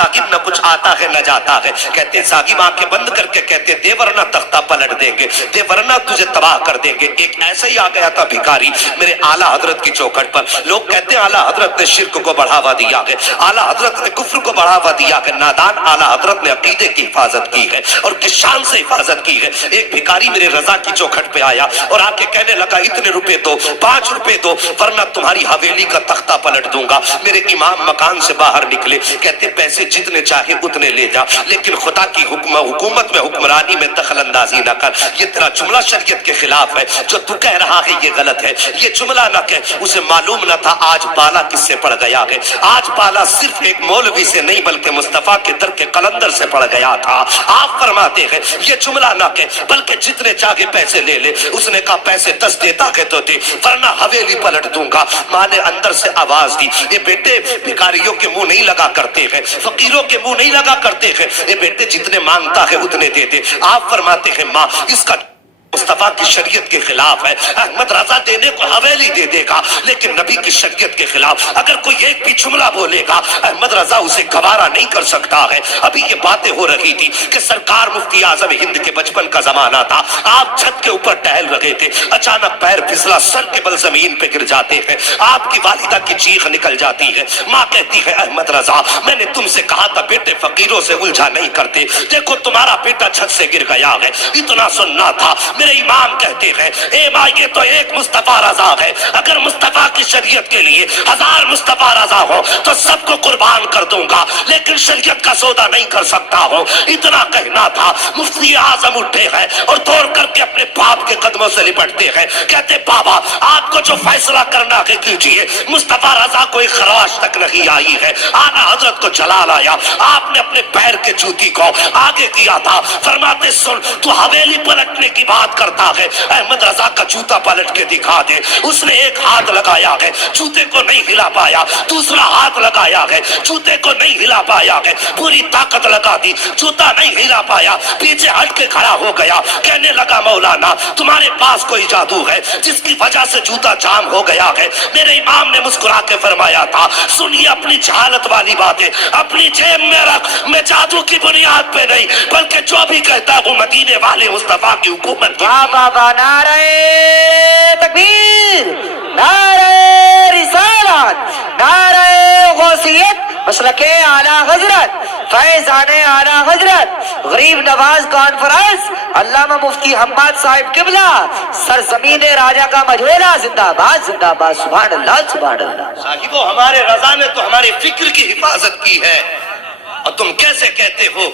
साहिब न कुछ आता है न जाता है। कहते साहिब आंखें बंद करके कहते दे वरना तख्ता पलट देंगे, दे वरना तुझे तबाह कर देंगे। एक ऐसे ही आ गया था भिखारी मेरे आला हजरत की चौखट पर। लोग कहते हैं आला हजरत ने शिर्क को बढ़ावा दिया है, आला हजरत ने कुफ्र को बढ़ावा दिया है। नादान, आला हजरत ने अकीदे की हिफाजत की है और किस शान से हिफाजत की है। एक भिखारी मेरे रजा की चौखट पे आया और आके कहने लगा इतने रुपए दो, 5 रुपए दो, वरना तुम्हारी हवेली का तख्ता पलट दूंगा। मेरे इमाम मकान से बाहर निकले, कहते पैसे जितने चाहे उतने ले जा, लेकिन खुदा की हुकूमत में हुक्मरानी में दखल अंदाजी न कर। ये तेरा जुमला शरीयत के खिलाफ है, जो तू कह रहा है ये गलत है, ये जुमला न कह। उसे मालूम न था आज पाला किससे पड़ गया है। आज पाला सिर्फ एक मौलवी से नहीं बल्कि मुस्तफा के दर के कलंदर से पड़ गया था। आप फरमाते हैं ये जुमला न कह, बल्कि जितने चाहे पैसे ले ले। उसने कहा पैसे 10 देता है तो दे, वरना हवेली पलट दूंगा। माँ ने अंदर से आवाज दी, ये बेटे भिखारियों के मुंह नहीं लगा करते हैं, फकीरों के मुंह नहीं लगा करते हैं, ये बेटे जितने मांगता है उतने दे दे। आप फरमाते हैं माँ इसका मुस्तफा की शरीयत के खिलाफ है। अहमद रजा देने को हवेली दे देगा, लेकिन नबी की शरीयत के खिलाफ अगर कोई एक भी जुमला बोलेगा अहमद रजा उसे गवारा नहीं कर सकता है। अभी ये बातें हो रही थी कि सरकार मुफ्ती आजम हिंद के बचपन का जमाना था। आप छत के ऊपर टहल रहे थे, अचानक पैर फिसला, सर के बल जमीन पे गिर जाते हैं। आपकी वालिदा की चीख निकल जाती है। माँ कहती है अहमद रजा मैंने तुमसे कहा था बेटे फकीरों से उलझा नहीं करते, देखो तुम्हारा बेटा छत से गिर गया है। इतना सुनना था। मेरे इमाम कहते हैं ए माँ ये तो एक मुस्तफा रजा है, अगर मुस्तफा की शरीयत के लिए 1000 मुस्तफा रजा हो तो सबको कुर्बान कर दूंगा, लेकिन शरीयत का सौदा नहीं कर सकता हूँ। इतना कहना था। मुफ्ती आजम उठे हैं और दौड़ करके अपने बाप के कदमों से लिपटते हैं। कहते बाबा आपको जो फैसला करना है कीजिए। मुस्तफा रजा कोई खराश तक नहीं आई है, आला हजरत को जलाल आया। आपने अपने पैर के जूती को आगे किया था। फरमाते सुन तू हवेली पलटने की बात करता है, अहमद रजा का जूता पलट के दिखा दे। उसने एक हाथ लगाया है, जूते को नहीं हिला पाया, दूसरा हाथ लगाया है, जूते को नहीं हिला पाया है, पूरी ताकत लगा दी, जूता नहीं हिला पाया, पीछे हट के खड़ा हो गया। कहने लगा मौलाना तुम्हारे पास कोई जादू है जिसकी वजह से जूता जाम हो गया है। मेरे इमाम ने मुस्कुरा के फरमाया था सुनिए अपनी जहालत वाली बातें अपनी जेब में रख, मैं जादू की बुनियाद पे नहीं बल्कि जो भी कहता हूँ मदीने वाले मुस्तफा की हुकूमत की। बाबा नारे तकबीर, नारे रिसालत, नारे गौसियत, मसलके आला हजरत, फैज़ाने आला हजरत, गरीब नवाज कॉन्फ्रेंस, अल्लामा मुफ्ती हम्माद साहिब किबला, सरजमीने राजा का मझोला जिंदाबाद जिंदाबाद। सुभान अल्लाह सुभान अल्लाह। साहिबो हमारे रजा ने तो हमारे फिक्र की हिफाजत की है और तुम कैसे कहते हो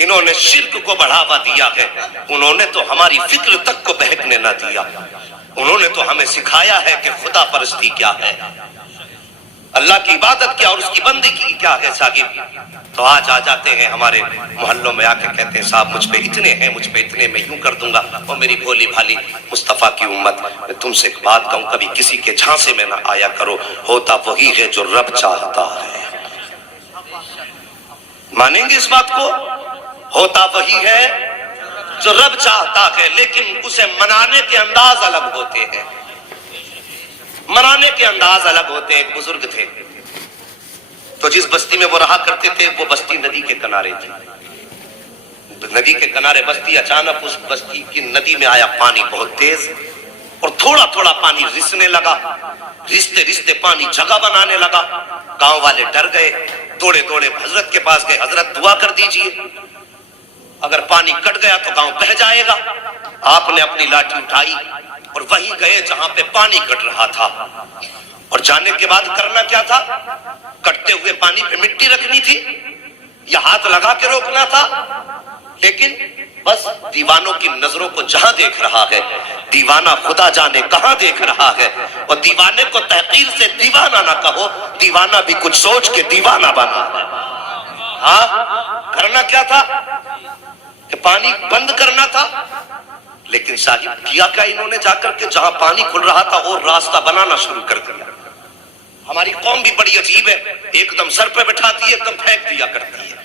इन्होंने शिर्क को बढ़ावा दिया है। उन्होंने तो हमारी फिक्र तक को बहकने न दिया। उन्होंने तो हमें सिखाया है कि खुदा परस्ती क्या है, अल्लाह की इबादत क्या और उसकी बंदगी क्या है। साहिब तो आज आ जाते हैं हमारे मोहल्लों में आके कहते हैं साहब मुझ पे इतने हैं, मुझ पे इतने मैं यूं कर दूंगा। और मेरी भोली भाली मुस्तफा की उम्मत, मैं तुमसे एक बात कहूं कभी किसी के झांसे में ना आया करो। होता वही है जो रब चाहता है। मानेंगे इस बात को? होता वही है जो रब चाहता है, लेकिन उसे मनाने के अंदाज अलग होते हैं। मनाने के अंदाज अलग होते हैं। एक बुजुर्ग थे तो जिस बस्ती में वो रहा करते थे वो बस्ती नदी के किनारे थी। नदी के किनारे बस्ती, अचानक उस बस्ती की नदी में आया पानी बहुत तेज और थोड़ा थोड़ा पानी रिसने लगा। रिसते रिसते पानी जगह बनाने लगा। गांव वाले डर गए, दौड़े दौड़े हजरत के पास गए, हजरत दुआ कर दीजिए, अगर पानी कट गया तो गांव बह जाएगा। आपने अपनी लाठी उठाई और वहीं गए जहां पे पानी कट रहा था। और जाने के बाद करना क्या था? कटते हुए पानी पे मिट्टी रखनी थी या हाथ लगा के रोकना था। लेकिन बस दीवानों की नजरों को जहां देख रहा है, दीवाना खुदा जाने कहां देख रहा है। और दीवाने को तहकीर से दीवाना ना कहो, दीवाना भी कुछ सोच के दीवाना बना। हाँ, करना क्या था कि पानी बंद करना था। लेकिन साहिब किया क्या इन्होंने? जाकर के जहां पानी खुल रहा था और रास्ता बनाना शुरू कर दिया। हमारी कौम भी बड़ी अजीब है, एकदम सर पे बैठाती है, एकदम फेंक दिया करती है।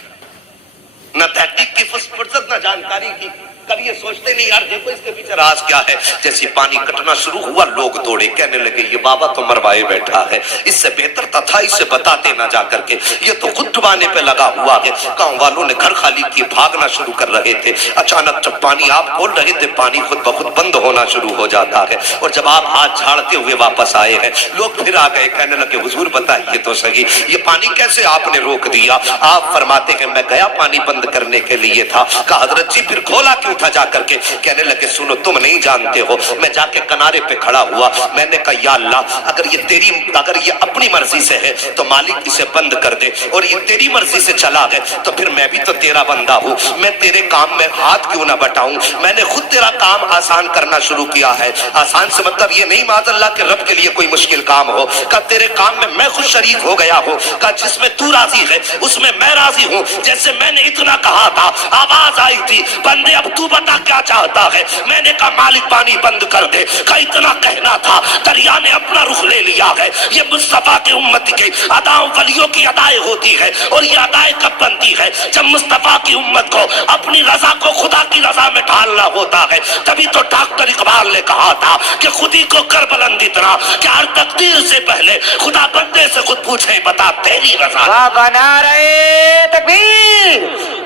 न तहकीक की फुर्सत न जानकारी की। कभी ये सोचते नहीं यार देखो इसके पीछे राज क्या है। जैसे पानी कटना शुरू हुआ लोग दौड़े, कहने लगे ये बाबा तो मरवाए बैठा है, इससे बेहतर था इसे बताते ना जा करके, ये तो खुद डुबाने पे लगा हुआ है। गांव वालों ने घर खाली किए, भागना शुरू कर रहे थे। अचानक जब पानी आप खोल रहे थे पानी खुद ब खुद बंद होना शुरू हो जाता है, और जब आप हाथ झाड़ते हुए वापस आए हैं लोग फिर आ गए, कहने लगे हुजूर बताइए तो सही ये पानी कैसे आपने रोक दिया। आप फरमाते हैं मैं गया पानी बंद करने के लिए था। कहा हजरत जी फिर खोला क्यों था जा करके। कहने लगे सुनो तुम नहीं जानते हो, मैं जाके किनारे पे खड़ा हुआ, मैंने कहा या अल्लाह अगर ये अपनी मर्जी से है तो मालिक इसे बंद कर दे, और ये तेरी मर्जी से चला है तो फिर मैं भी तो तेरा बंदा हूँ, मैं तेरे काम में हाथ क्यों ना बटाऊं। मैंने खुद तेरा काम आसान करना शुरू किया है। आसान से मतलब ये नहीं माज़अल्लाह के रब के लिए कोई मुश्किल काम हो, का तेरे काम में मैं खुद शरीक हो गया हूँ, का जिसमें तू राजी है उसमें मैं राजी हूँ। जैसे मैंने इतना कहा था आवाज आई थी बंदे अब तू बता क्या चाहता है। मैंने कहा मालिक पानी बंद कर दे, का इतना कहना था दरिया ने अपना रुख ले लिया है। ये मुस्तफा की उम्मत के अदाओं वलियों की अदाएं होती है, और ये अदाएं कब बनती है जब मुस्तफा की उम्मत को अपनी रजा को खुदा की रजा में ढालना होता है। तभी तो डॉक्टर इकबाल ने कहा था कि खुदी को कर बुलंद इतना कि हर तकदीर से पहले खुदा बंदे से खुद पूछे बता तेरी रजा। नारे तकबीर,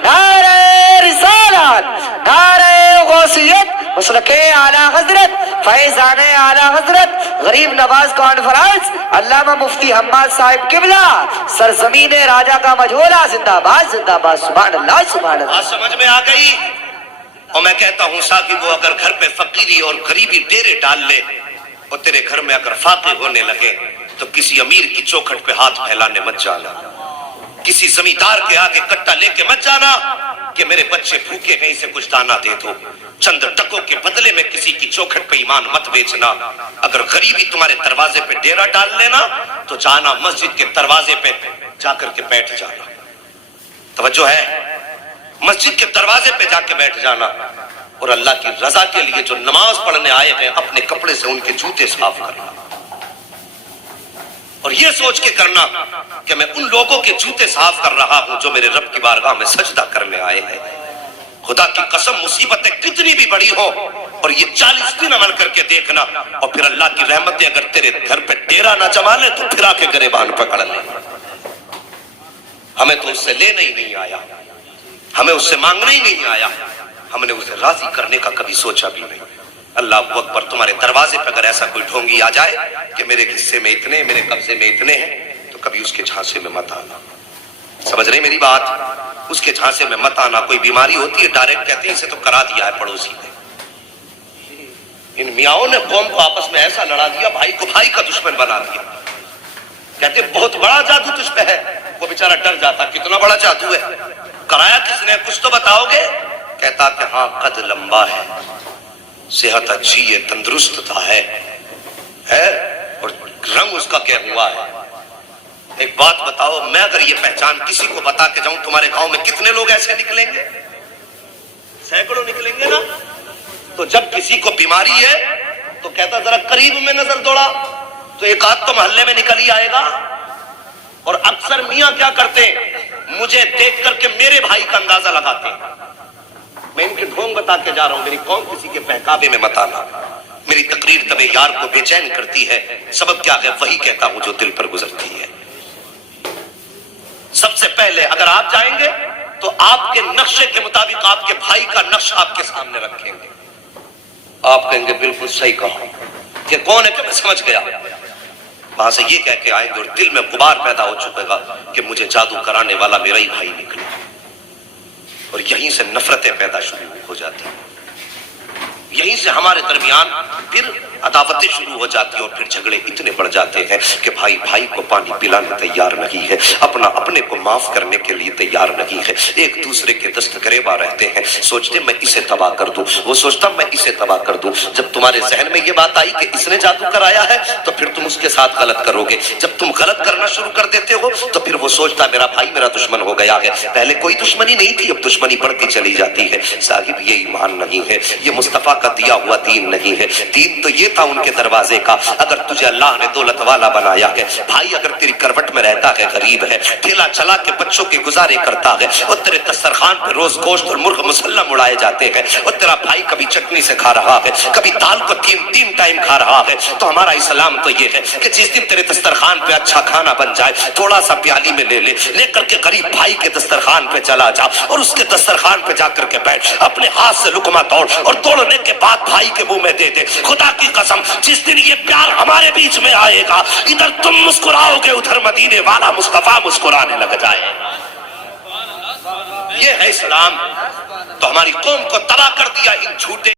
नारे रिसालत, नारे गौसियत, मसलके आला हजरत, फैजाने आला हजरत, गरीब नवाज कॉन्फ्रेंस, अल्लामा मुफ्ती हम्माद साहिब किबला, सरजमीन राजा का मजहूला, जिंदाबाद जिंदाबाद, सुभान अल्लाह सुभान अल्लाह। आज समझ में आ गई। और मैं कहता हूँ साकी वो अगर घर पे फकीरी और गरीबी डेरे डाल ले और तेरे घर में अगर फाके होने लगे तो किसी अमीर की चौखट पे हाथ फैलाने मत जाना, किसी जमींदार के आगे कट्टा लेके मत जाना कि मेरे बच्चे भूखे हैं इसे कुछ दाना दे दो। चंद टकों के बदले में किसी की चौखट पे ईमान मत बेचना। अगर गरीबी तुम्हारे दरवाजे पे डेरा डाल लेना तो जाना मस्जिद के दरवाजे पे जाकर के बैठ जाना। तवज्जो है, मस्जिद के दरवाजे पे जाके बैठ जाना, और अल्लाह की रजा के लिए जो नमाज पढ़ने आए हैं अपने कपड़े से उनके जूते साफ करना, और ये सोच के करना कि मैं उन लोगों के जूते साफ कर रहा हूं जो मेरे रब की बारगाह में सजदा करने आए हैं। खुदा की कसम मुसीबतें कितनी भी बड़ी हो और ये 40 दिन अमल करके देखना, और फिर अल्लाह की रहमतें अगर तेरे घर पे डेरा ना जमा ले तो फिर आके गरेबान पकड़ ले। हमें तो उससे लेना ही नहीं आया, हमें उससे मांगना ही नहीं आया, हमने उसे राजी करने का कभी सोचा भी नहीं। अल्लाह अकबर, तुम्हारे दरवाजे पर अगर ऐसा कोई ढोंगी आ जाए कि मेरे हिस्से में इतने, मेरे कब्जे में इतने हैं, तो कभी उसके झांसे में मत आना। समझ रहे मेरी बात? उसके झांसे में मत आना। कोई बीमारी होती है डायरेक्ट कहते हैं इसे तो करा दिया है पड़ोसी ने। इन मियाओं ने कौम को आपस में ऐसा लड़ा दिया, भाई को भाई का दुश्मन बना दिया। कहते बहुत बड़ा जादू तुझ पे है, वो बेचारा डर जाता कितना बड़ा जादू है, कराया किसने, कुछ तो बताओगे? कहता कि हाँ कद लंबा है, सेहत अच्छी है, तंदुरुस्त है और रंग उसका क्या हुआ है। एक बात बताओ, मैं अगर ये पहचान किसी को बता के जाऊं तुम्हारे गांव में कितने लोग ऐसे निकलेंगे? सैकड़ों निकलेंगे ना। तो जब किसी को बीमारी है तो कहता जरा करीब में नजर दौड़ा तो एक आध तो मोहल्ले में निकल ही आएगा। और अक्सर मियां क्या करते हैं, मुझे देख करके मेरे भाई का अंदाजा लगाते हैं। मैं इनके ढोंग बता के जा रहा हूं, मेरी कौन किसी के बहकावे में मत आना। मेरी तकरीर तबे यार को बेचैन करती है, सबब क्या है वही कहता हूं जो दिल पर गुजरती है। सबसे पहले अगर आप जाएंगे तो आपके नक्शे के मुताबिक आपके भाई का नक्शा आपके सामने रखेंगे। आप कहेंगे बिल्कुल सही कहा, कि कौन है कि मैं समझ गया। वहां से ये कह के आएंगे और दिल में गुबार पैदा हो चुकेगा कि मुझे जादू कराने वाला मेरा ही भाई निकले, और यहीं से नफरतें पैदा शुरू हो जाती हैं। यहीं से हमारे दरमियान फिर अदावतें शुरू हो जाती हैं और फिर झगड़े इतने बढ़ जाते हैं कि भाई भाई को पानी पिलाने तैयार नहीं है, अपना अपने को माफ करने के लिए तैयार नहीं है, एक दूसरे के दस्तगरेबा रहते हैं, सोचते मैं इसे तबाह कर दूं, वो सोचता मैं इसे तबाह कर दूं। जब तुम्हारे जहन में ये बात आई कि इसने जादू कराया है तो फिर तुम उसके साथ गलत करोगे। जब तुम गलत करना शुरू कर देते हो तो फिर वो सोचता मेरा भाई मेरा दुश्मन हो गया है। पहले कोई दुश्मनी नहीं थी, अब दुश्मनी बढ़ती चली जाती है। साहिब ये ईमान नहीं है, ये मुस्तफा का दिया हुआ दीन नहीं है। दीन तो ये تھا ان کے دروازے کا. اگر تجھے اللہ نے دولت والا بنایا ہے بھائی, اگر تیری کروٹ میں رہتا ہے غریب ہے, ٹھیلا چلا کے بچوں کے گزارے کرتا ہے, اور تیرے دسترخوان پہ روز گوشت اور مرغ مسلم اڑائے جاتے ہیں, اور تیرا بھائی کبھی چٹنی سے کھا رہا ہے, کبھی دال کو تین ٹائم کھا رہا ہے, تو ہمارا اسلام تو یہ ہے کہ جس دن تیرے دسترخوان پہ اچھا کھانا بن جائے تھوڑا سا پیالی میں لے کر کے غریب بھائی کے دسترخوان پہ چلا جا, اور اس کے دسترخوان پہ جا کر کے بیٹھ, اپنے ہاتھ سے لقمہ توڑ, اور توڑنے کے بعد بھائی کے منہ میں دے دے. خدا کی قسم جس دن یہ پیار ہمارے بیچ میں آئے گا, ادھر تم مسکراؤ گے, ادھر مدینے والا مصطفیٰ مسکرانے لگ جائے. یہ ہے اسلام. تو ہماری قوم کو تباہ کر دیا ان جھوٹے